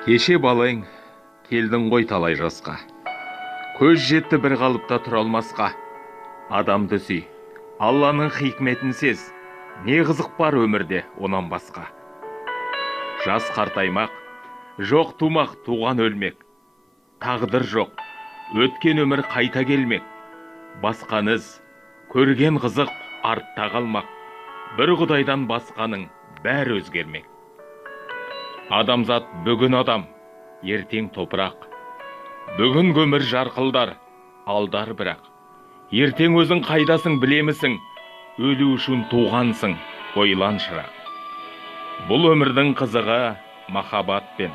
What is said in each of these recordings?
Кеше балаң, келдің ғой талай жасқа. Көз жетті бір қалыпта тұра алмасқа. Адамды сүй, Алланың хикметін сез, не қызық бар өмірде онан басқа. Жас қартаймақ, жоқ тумақ, туған өлмек. Тағдыр жоқ, өткен өмір қайта келмек. Басқаныз, көрген қызық артта қалмақ. Bir құдайдан басқаның бәрі өзгермек. Адамзат бүгін адам, ертең топырақ. Бүгін көмір жарқылдар, алдар бірақ. Ертең өзің қайдасың білемісің, өлу үшін туғансың, ойлан шырақ. Бұл өмірдің қызығы махаббатпен.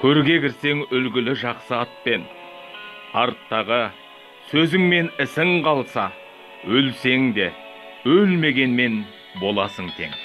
Көрге кірсең үлгілі жақсы атпен. Арттағы сөзің мен ісің қалса, өлсең де, өлмегенмен боласың тең.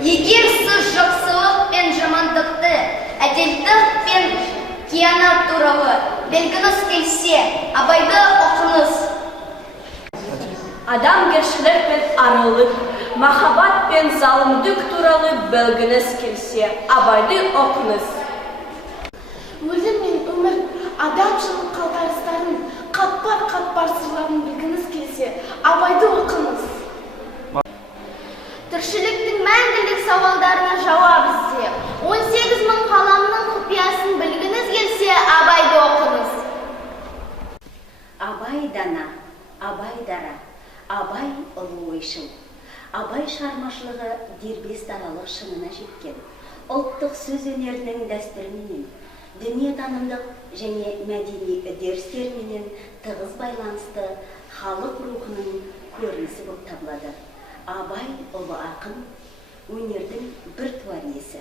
Егер сіз жақсылық пен жамандықты, әділдік пен қиянат туралы білгіңіз келсе, Абайды оқыңыз. Адамгершілік пен арылық, махаббат пен залымдық туралы білгіңіз келсе, Абайды оқыңыз. Өлім мен өмір, адамшылық қалтарыстарын, қатпар-қатпар сырларын білгіңіз келсе, Абайды оқыңыз. Тіршіліктің мәңгілік сауалдарына жауап ізде. 18 мың қаламның құпиясын білгіңіз келсе, Абайды оқыңыз. Абай дана, Абай дара, Абай ұлы ойшыл. Абай шығармашылығы дербес даралық шыңына жеткен. Ұлттық сөз өнерінің дәстүріменен, дүниетанымдық және мәдени үдерістерменен тығыз байланысты халық рухының көрінісі болып табылады. Абай ұлы ақын, өнердің бір туар иесі.